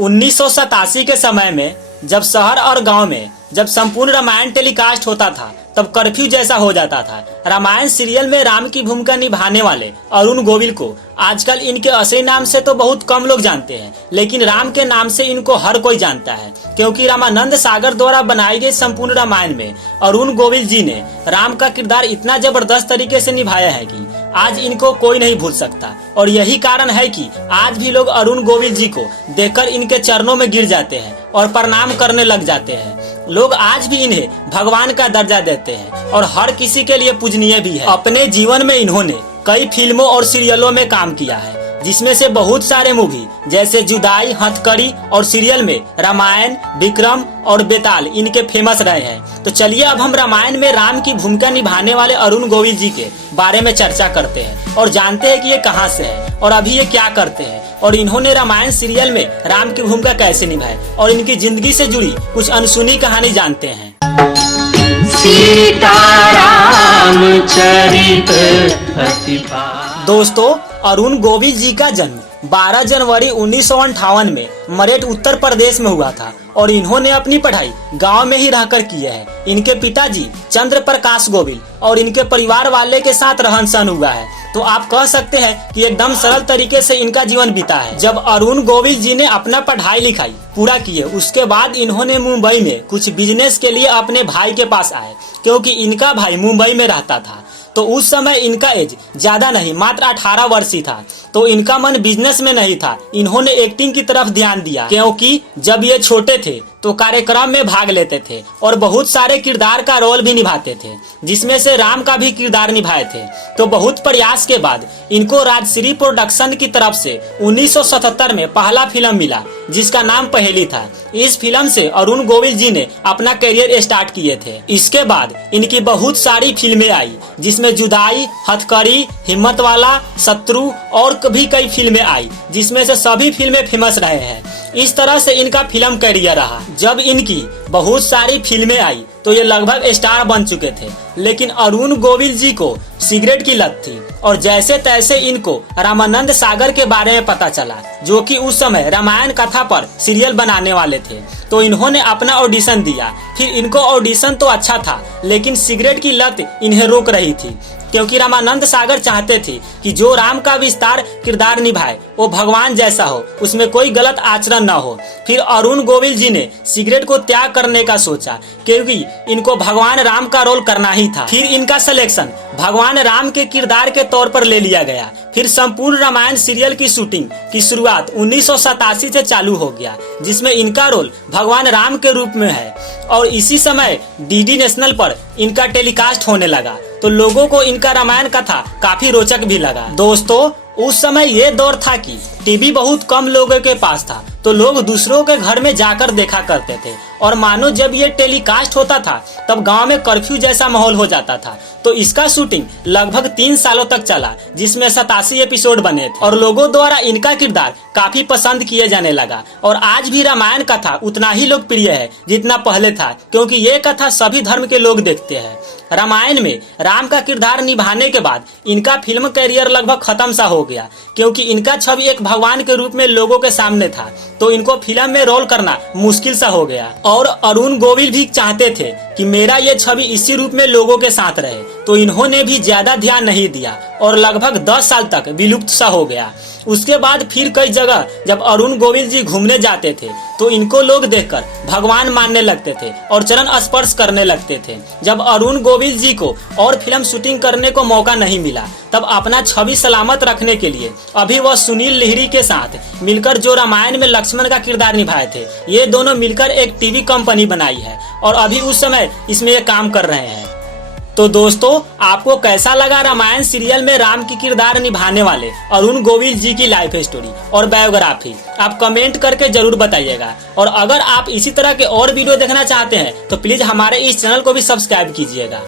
1987 के समय में जब शहर और गांव में जब संपूर्ण रामायण टेलीकास्ट होता था तब कर्फ्यू जैसा हो जाता था। रामायण सीरियल में राम की भूमिका निभाने वाले अरुण गोविल को आजकल इनके असली नाम से तो बहुत कम लोग जानते हैं, लेकिन राम के नाम से इनको हर कोई जानता है, क्योंकि रामानंद सागर द्वारा बनाई गई संपूर्ण रामायण में अरुण गोविल जी ने राम का किरदार इतना जबरदस्त तरीके से निभाया है कि आज इनको कोई नहीं भूल सकता। और यही कारण है कि आज भी लोग अरुण गोविल जी को देखकर इनके चरणों में गिर जाते हैं और प्रणाम करने लग जाते हैं। लोग आज भी इन्हें भगवान का दर्जा देते हैं और हर किसी के लिए पूजनीय भी है। अपने जीवन में इन्होंने कई फिल्मों और सीरियलों में काम किया है, जिसमें से बहुत सारे मूवी जैसे जुदाई, हथकड़ी और सीरियल में रामायण, विक्रम और बेताल इनके फेमस रहे हैं। तो चलिए अब हम रामायण में राम की भूमिका निभाने वाले अरुण गोविल जी के बारे में चर्चा करते हैं और जानते हैं कि ये कहां से है और अभी ये क्या करते हैं और इन्होंने रामायण सीरियल में राम की भूमिका कैसे निभाई और इनकी जिंदगी से जुड़ी कुछ अनसुनी कहानी जानते हैं। दोस्तों, अरुण गोविल जी का जन्म 12 जनवरी 1958 में मरेठ उत्तर प्रदेश में हुआ था और इन्होंने अपनी पढ़ाई गांव में ही रहकर की है। इनके पिताजी चंद्र प्रकाश गोविल और इनके परिवार वाले के साथ रहन सहन हुआ है, तो आप कह सकते हैं कि एकदम सरल तरीके से इनका जीवन बीता है। जब अरुण गोविल जी ने अपना पढ़ाई लिखाई पूरा किए, उसके बाद इन्होंने मुंबई में कुछ बिजनेस के लिए अपने भाई के पास आए, क्योंकि इनका भाई मुंबई में रहता था। तो उस समय इनका एज ज्यादा नहीं, मात्र 18 वर्ष ही था, तो इनका मन बिजनेस में नहीं था। इन्होंने एक्टिंग की तरफ ध्यान दिया, क्योंकि जब ये छोटे थे तो कार्यक्रम में भाग लेते थे और बहुत सारे किरदार का रोल भी निभाते थे, जिसमें से राम का भी किरदार निभाए थे। तो बहुत प्रयास के बाद इनको राजश्री प्रोडक्शन की तरफ से 1977 में पहला फिल्म मिला, जिसका नाम पहेली था। इस फिल्म से अरुण गोविल जी ने अपना करियर स्टार्ट किए थे। इसके बाद इनकी बहुत सारी फिल्में आई, जिसमें जुदाई, हथकड़ी, हिम्मत वाला, शत्रु और भी कई फिल्में आई, जिसमें से सभी फिल्में फेमस रहे हैं। इस तरह से इनका फिल्म करियर रहा। जब इनकी बहुत सारी फिल्में आई तो ये लगभग स्टार बन चुके थे, लेकिन अरुण गोविल जी को सिगरेट की लत थी और जैसे तैसे इनको रामानंद सागर के बारे में पता चला, जो कि उस समय रामायण कथा पर सीरियल बनाने वाले थे। तो इन्होंने अपना ऑडिशन दिया। फिर इनको ऑडिशन तो अच्छा था, लेकिन सिगरेट की लत इन्हें रोक रही थी, क्योंकि रामानंद सागर चाहते थे कि जो राम का विस्तार किरदार निभाए वो भगवान जैसा हो, उसमें कोई गलत आचरण न हो। फिर अरुण गोविल जी ने सिगरेट को त्याग करने का सोचा, क्योंकि इनको भगवान राम का रोल करना ही था। फिर इनका सिलेक्शन भगवान राम के किरदार के तौर पर ले लिया गया। फिर संपूर्ण रामायण सीरियल की शूटिंग की शुरुआत 1987 से चालू हो गया, जिसमें इनका रोल भगवान राम के रूप में है और इसी समय डीडी नेशनल पर इनका टेलीकास्ट होने लगा। तो लोगों को इनका रामायण कथा काफी रोचक भी लगा। दोस्तों, उस समय ये दौर था कि टीवी बहुत कम लोगों के पास था, तो लोग दूसरों के घर में जाकर देखा करते थे और मानो जब ये टेलीकास्ट होता था तब गांव में कर्फ्यू जैसा माहौल हो जाता था। तो इसका शूटिंग लगभग 3 सालों तक चला, जिसमें 87 एपिसोड बने थे और लोगों द्वारा इनका किरदार काफी पसंद किए जाने लगा। और आज भी रामायण कथा उतना ही लोकप्रिय है जितना पहले था, क्योंकि ये कथा सभी धर्म के लोग देखते हैं। रामायण में राम का किरदार निभाने के बाद इनका फिल्म करियर लगभग खत्म सा हो गया, क्योंकि इनका छवि एक भगवान के रूप में लोगों के सामने था, तो इनको फिल्म में रोल करना मुश्किल सा हो गया। और अरुण गोविल भी चाहते थे कि मेरा ये छवि इसी रूप में लोगों के साथ रहे, तो इन्होंने भी ज्यादा ध्यान नहीं दिया और लगभग 10 साल तक विलुप्त सा हो गया। उसके बाद फिर कई जगह जब अरुण गोविल जी घूमने जाते थे तो इनको लोग देखकर भगवान मानने लगते थे और चरण स्पर्श करने लगते थे। जब अरुण गोविल जी को और फिल्म शूटिंग करने को मौका नहीं मिला, तब अपना छवि सलामत रखने के लिए अभी वह सुनील लहिरी के साथ मिलकर जो रामायण में लक्ष्मण का किरदार निभाए थे, ये दोनों मिलकर एक टीवी कंपनी बनाई है और अभी उस समय इसमें ये काम कर रहे हैं। तो दोस्तों, आपको कैसा लगा रामायण सीरियल में राम की किरदार निभाने वाले अरुण गोविल जी की लाइफ स्टोरी और बायोग्राफी? आप कमेंट करके जरूर बताइएगा। और अगर आप इसी तरह के और वीडियो देखना चाहते हैं तो प्लीज हमारे इस चैनल को भी सब्सक्राइब कीजिएगा।